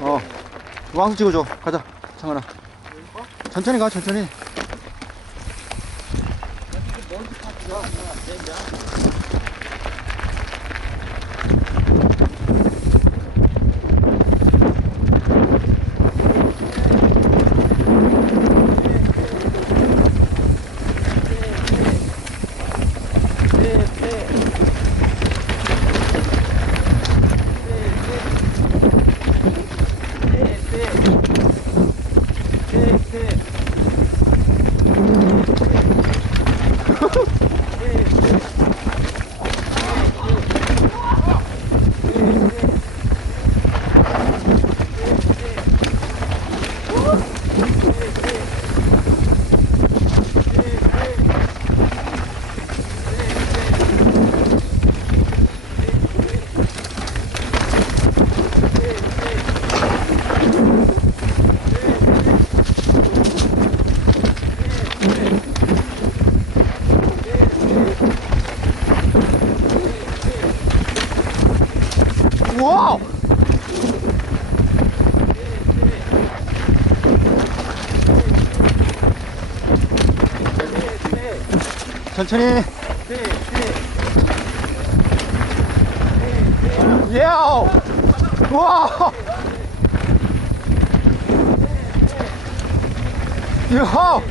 어. 왕수 찍어줘. 가자. 창현아. 천천히 가, 천천히. 와우! 천천히. 야우! 와! 야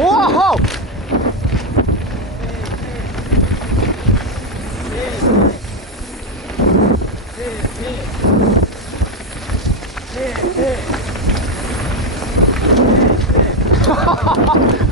우! 와우! 우!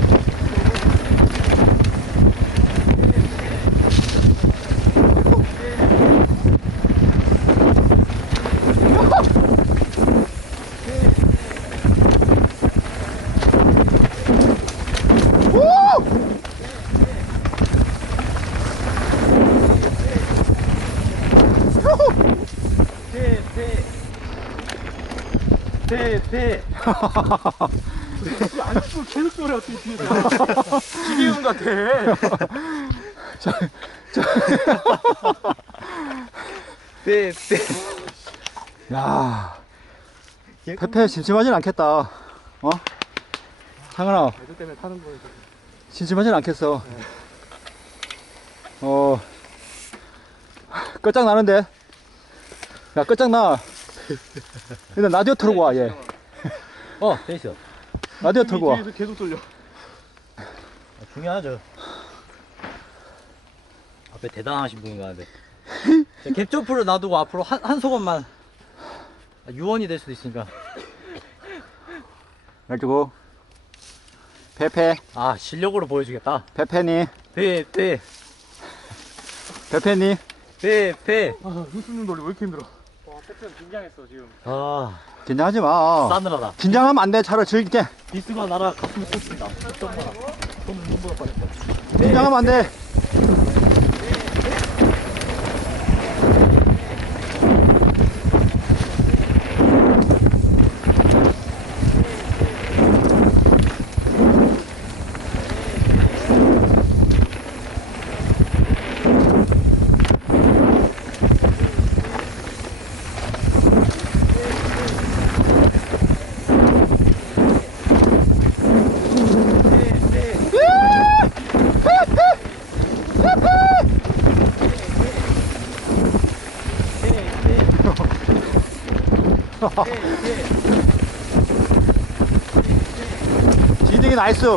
대대 안 쓰고 계속 어떻게 뒤에서 기계음 같아 대대 야, 페페 심심하진 않겠다. 어? 상은아, 애들 때문에 타는 거예요 심심하진 않겠어. 어, 끝장나는데? 야, 끝장나. 일단 라디오 틀고 와, 얘. 어, 됐어. 라디오 틀고 와. 뒤에서 계속 돌려 중요하죠. 앞에 대단하신 분이 가는데. 갭점프를 놔두고 앞으로 한, 한 소건만 유언이 될 수도 있으니까. 그래가지고, 페페, 아, 실력으로 보여주겠다. 페페니, 배, 배, 페페니. 배, 배. 아 눈쓰는 돌리 왜 이렇게 힘들어 와 패턴 긴장했어 지금 아, 긴장하지 마. 싸늘하다. 긴장하면 안 돼. 차라리 즐길게. 비스가 나라 눈보다 빠졌다. 긴장하면 안 돼. 진정이 나이스.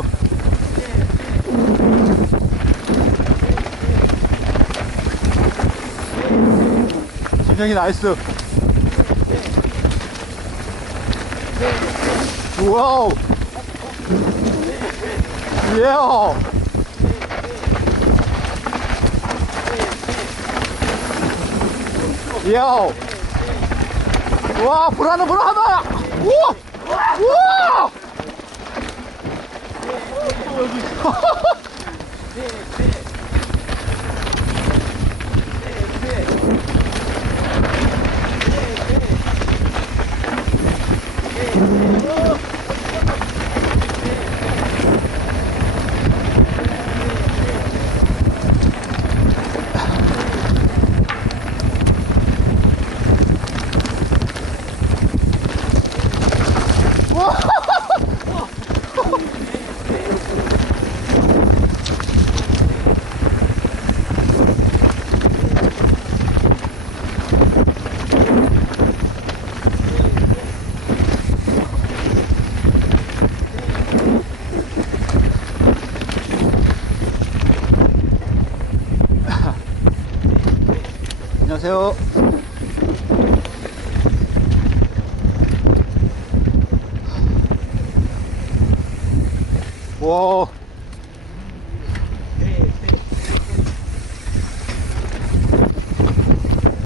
진정이 나이스. 와우. 예. 예. 와 불안해 불안하다 우와! 우와! 안녕하세요. 와,